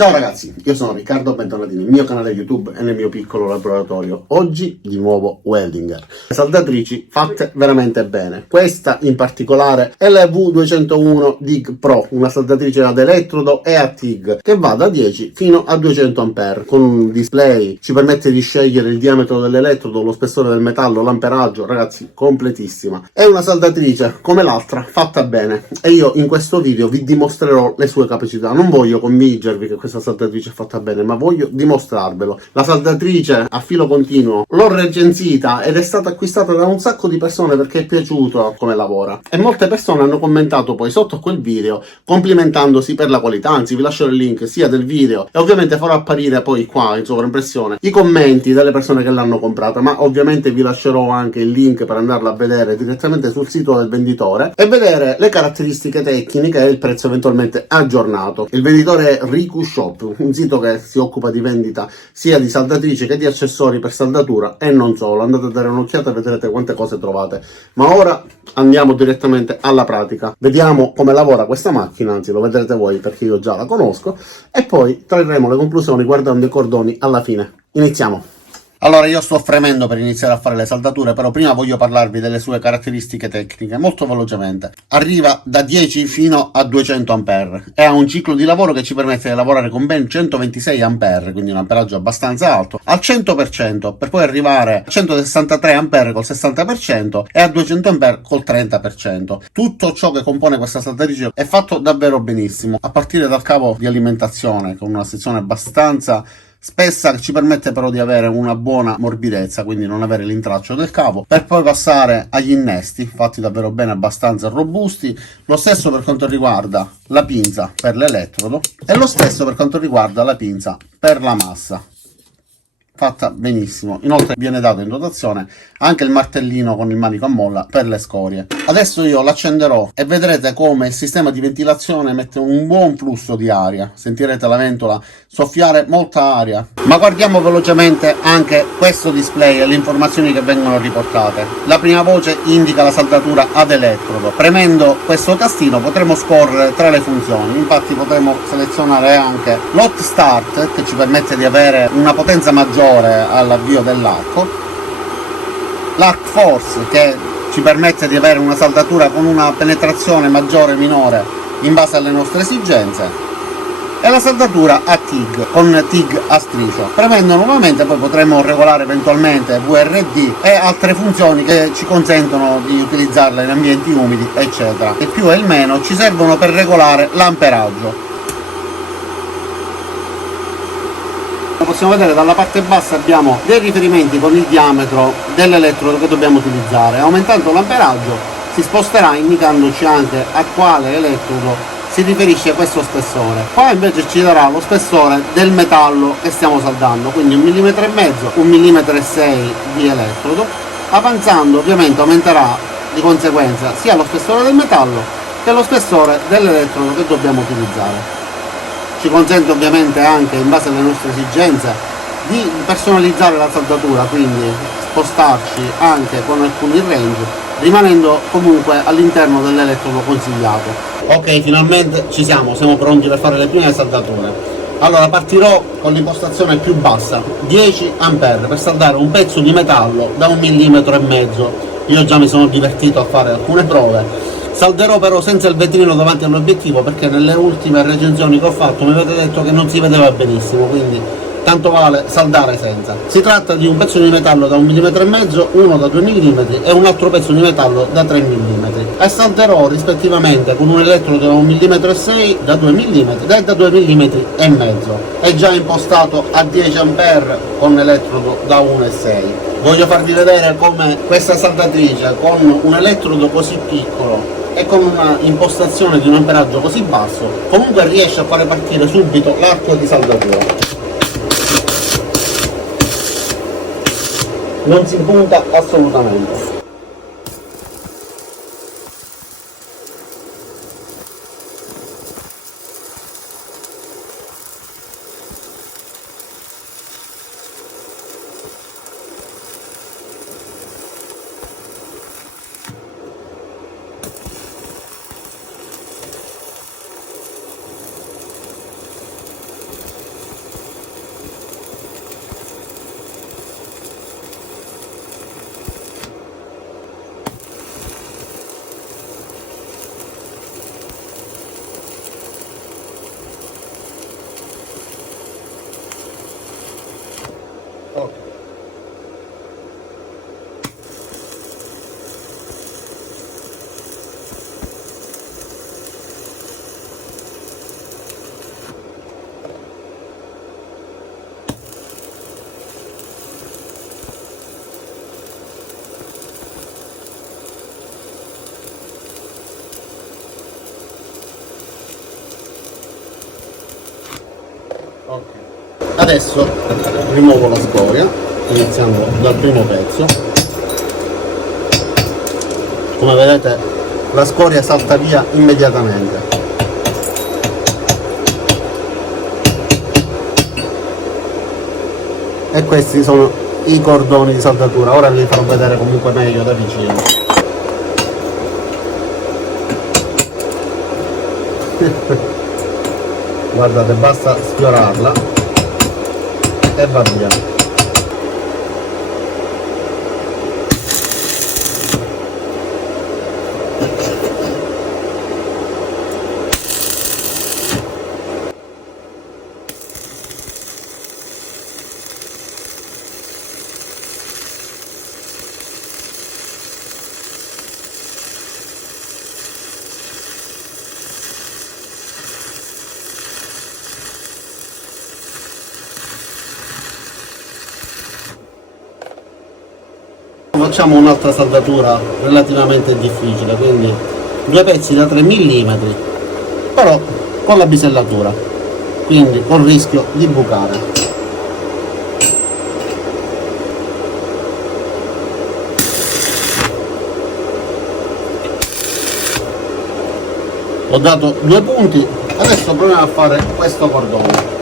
Ciao ragazzi, io sono Riccardo, bentornati nel mio canale YouTube e nel mio piccolo laboratorio. Oggi di nuovo weldinger. Saldatrici fatte veramente bene. Questa in particolare è la V201 DIG Pro, una saldatrice ad elettrodo e a TIG che va da 10 fino a 200 A. Con un display ci permette di scegliere il diametro dell'elettrodo, lo spessore del metallo, l'amperaggio, ragazzi, completissima. È una saldatrice come l'altra, fatta bene. E io in questo video vi dimostrerò le sue capacità. Non voglio convincervi che questa saldatrice è fatta bene, ma voglio dimostrarvelo. La saldatrice a filo continuo l'ho recensita ed è stata acquistata da un sacco di persone perché è piaciuto come lavora, e molte persone hanno commentato poi sotto a quel video complimentandosi per la qualità. Anzi, vi lascio il link sia del video e ovviamente farò apparire poi qua in sovraimpressione i commenti delle persone che l'hanno comprata, ma ovviamente vi lascerò anche il link per andarla a vedere direttamente sul sito del venditore e vedere le caratteristiche tecniche e il prezzo eventualmente aggiornato. Il venditore è Riku Shop, un sito che si occupa di vendita sia di saldatrici che di accessori per saldatura e non solo. Andate a dare un'occhiata e vedrete quante cose trovate. Ma ora andiamo direttamente alla pratica, vediamo come lavora questa macchina, anzi lo vedrete voi perché io già la conosco, e poi trarremo le conclusioni guardando i cordoni alla fine. Iniziamo. Allora, io sto fremendo per iniziare a fare le saldature, però prima voglio parlarvi delle sue caratteristiche tecniche, molto velocemente. Arriva da 10 fino a 200 A e ha un ciclo di lavoro che ci permette di lavorare con ben 126 A, quindi un amperaggio abbastanza alto, al 100%, per poi arrivare a 163 A col 60% e a 200 A col 30%. Tutto ciò che compone questa saldatrice è fatto davvero benissimo, a partire dal cavo di alimentazione, con una sezione abbastanza spessa che ci permette però di avere una buona morbidezza, quindi non avere l'intralcio del cavo, per poi passare agli innesti fatti davvero bene, abbastanza robusti. Lo stesso per quanto riguarda la pinza per l'elettrodo e lo stesso per quanto riguarda la pinza per la massa, fatta benissimo. Inoltre viene dato in dotazione anche il martellino con il manico a molla per le scorie. Adesso io l'accenderò e vedrete come il sistema di ventilazione mette un buon flusso di aria, sentirete la ventola soffiare molta aria. Ma guardiamo velocemente anche questo display e le informazioni che vengono riportate. La prima voce indica la saldatura ad elettrodo. Premendo questo tastino potremo scorrere tra le funzioni, infatti potremo selezionare anche l'hot start, che ci permette di avere una potenza maggiore all'avvio dell'arco, l'arc force, che ci permette di avere una saldatura con una penetrazione maggiore o minore in base alle nostre esigenze, e la saldatura a TIG con TIG a striscio. Premendo nuovamente poi potremo regolare eventualmente VRD e altre funzioni che ci consentono di utilizzarla in ambienti umidi eccetera. Il più e il meno ci servono per regolare l'amperaggio. Possiamo vedere dalla parte bassa abbiamo dei riferimenti con il diametro dell'elettrodo che dobbiamo utilizzare. Aumentando l'amperaggio si sposterà indicandoci anche a quale elettrodo si riferisce questo spessore. Qua invece ci darà lo spessore del metallo che stiamo saldando, quindi 1,5 mm, 1,6 mm di elettrodo. Avanzando ovviamente aumenterà di conseguenza sia lo spessore del metallo che lo spessore dell'elettrodo che dobbiamo utilizzare. Ci consente ovviamente anche, in base alle nostre esigenze, di personalizzare la saldatura, quindi spostarci anche con alcuni range, rimanendo comunque all'interno dell'elettrodo consigliato. Ok, finalmente ci siamo pronti per fare le prime saldature. Allora partirò con l'impostazione più bassa, 10 A, per saldare un pezzo di metallo da 1,5 mm. Io già mi sono divertito a fare alcune prove. Salderò però senza il vetrino davanti all'obiettivo, perché nelle ultime recensioni che ho fatto mi avete detto che non si vedeva benissimo, quindi tanto vale saldare senza. Si tratta di un pezzo di metallo da 1,5 mm, uno da 2 mm e un altro pezzo di metallo da 3 mm, e salderò rispettivamente con un elettrodo da 1,6 mm, da 2 mm e da 2 mm e mezzo. È già impostato a 10 A con elettrodo da 1,6. Voglio farvi vedere come questa saldatrice con un elettrodo così piccolo e con una impostazione di un amperaggio così basso comunque riesce a fare partire subito l'arco di saldatura. Non si punta assolutamente. Adesso rimuovo la scoria, iniziando dal primo pezzo. Come vedete la scoria salta via immediatamente. E questi sono i cordoni di saldatura. Ora vi farò vedere comunque meglio da vicino. Guardate, basta sfiorarla e va via. Facciamo un'altra saldatura relativamente difficile, quindi due pezzi da 3 mm, però con la bisellatura, quindi con rischio di bucare. Ho dato 2 punti, adesso proviamo a fare questo cordone.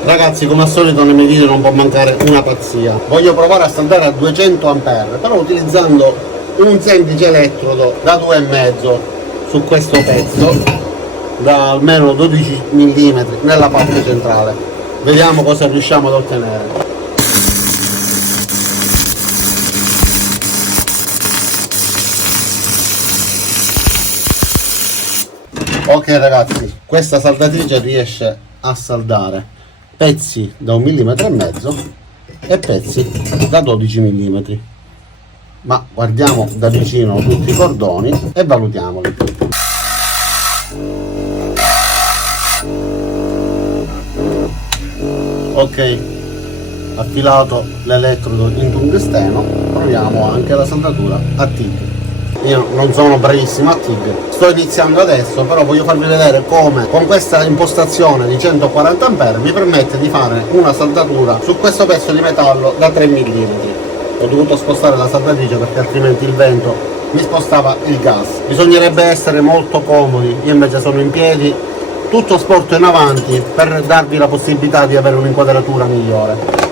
Ragazzi, come al solito nei miei video non può mancare una pazzia. Voglio provare a saldare a 200 A, però utilizzando un semplice elettrodo da 2,5 su questo pezzo, da almeno 12 mm nella parte centrale. Vediamo cosa riusciamo ad ottenere. Ok ragazzi, questa saldatrice riesce a saldare pezzi da 1,5 mm e pezzi da 12 mm, ma guardiamo da vicino tutti i cordoni e valutiamoli. Ok, affilato l'elettrodo in tungsteno, proviamo anche la saldatura a TIG. Io non sono bravissimo a TIG, sto iniziando adesso, però voglio farvi vedere come con questa impostazione di 140 A mi permette di fare una saldatura su questo pezzo di metallo da 3 mm. Ho dovuto spostare la saldatrice perché altrimenti il vento mi spostava il gas. Bisognerebbe essere molto comodi, io invece sono in piedi, tutto sporto in avanti per darvi la possibilità di avere un'inquadratura migliore.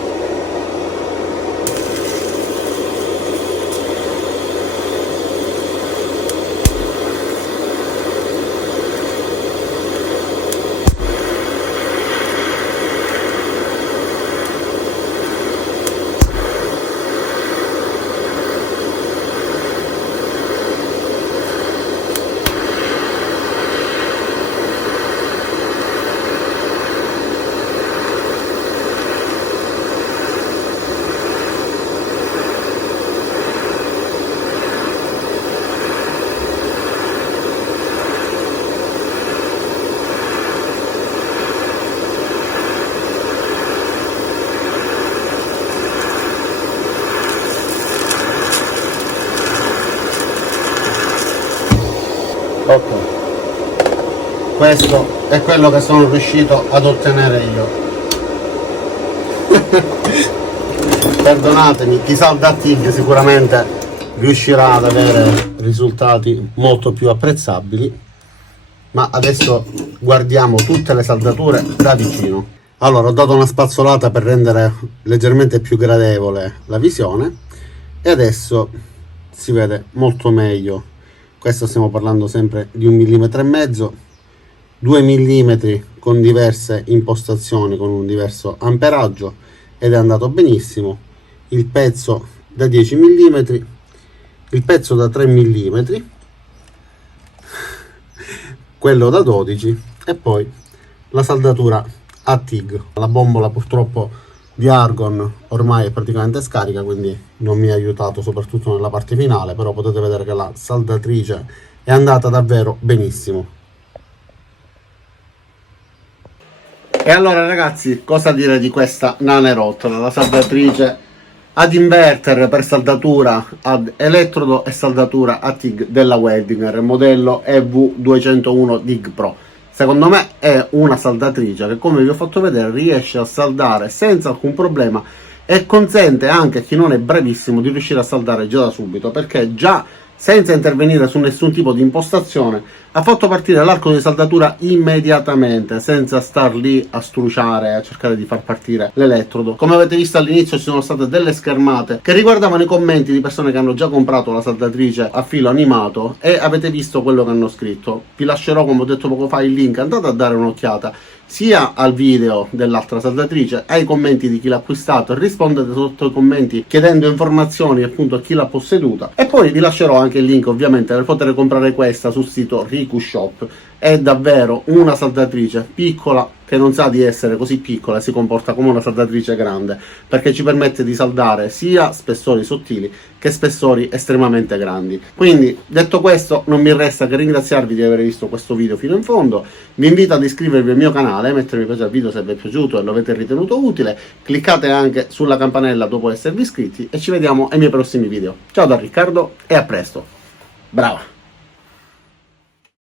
Ok, questo è quello che sono riuscito ad ottenere io. Perdonatemi, chi salda a TIG sicuramente riuscirà ad avere risultati molto più apprezzabili, ma adesso guardiamo tutte le saldature da vicino. Allora, ho dato una spazzolata per rendere leggermente più gradevole la visione e adesso si vede molto meglio. Questo stiamo parlando sempre di 1,5 mm, 2 mm con diverse impostazioni, con un diverso amperaggio, ed è andato benissimo. Il pezzo da 10 mm, il pezzo da 3 mm, quello da 12 e poi la saldatura a TIG. La bombola purtroppo di argon ormai è praticamente scarica, quindi non mi ha aiutato soprattutto nella parte finale, però potete vedere che la saldatrice è andata davvero benissimo. E allora ragazzi, cosa dire di questa nanerotola, la saldatrice ad inverter per saldatura ad elettrodo e saldatura a TIG della Weldinger, modello EV201 DIG Pro. Secondo me è una saldatrice che, come vi ho fatto vedere, riesce a saldare senza alcun problema e consente anche a chi non è bravissimo di riuscire a saldare già da subito, perché già senza intervenire su nessun tipo di impostazione ha fatto partire l'arco di saldatura immediatamente, senza star lì a struciare, a cercare di far partire l'elettrodo. Come avete visto all'inizio ci sono state delle schermate che riguardavano i commenti di persone che hanno già comprato la saldatrice a filo animato e avete visto quello che hanno scritto. Vi lascerò, come ho detto poco fa, il link, andate a dare un'occhiata sia al video dell'altra saldatrice, ai commenti di chi l'ha acquistato, e rispondete sotto i commenti chiedendo informazioni appunto a chi l'ha posseduta, e poi vi lascerò anche il link ovviamente per poter comprare questa sul sito Riku Shop. È davvero una saldatrice piccola che non sa di essere così piccola e si comporta come una saldatrice grande, perché ci permette di saldare sia spessori sottili che spessori estremamente grandi. Quindi, detto questo, non mi resta che ringraziarvi di aver visto questo video fino in fondo. Vi invito ad iscrivervi al mio canale, mettere mi piace al video se vi è piaciuto e lo avete ritenuto utile, cliccate anche sulla campanella dopo esservi iscritti e ci vediamo ai miei prossimi video. Ciao da Riccardo e a presto. Brava!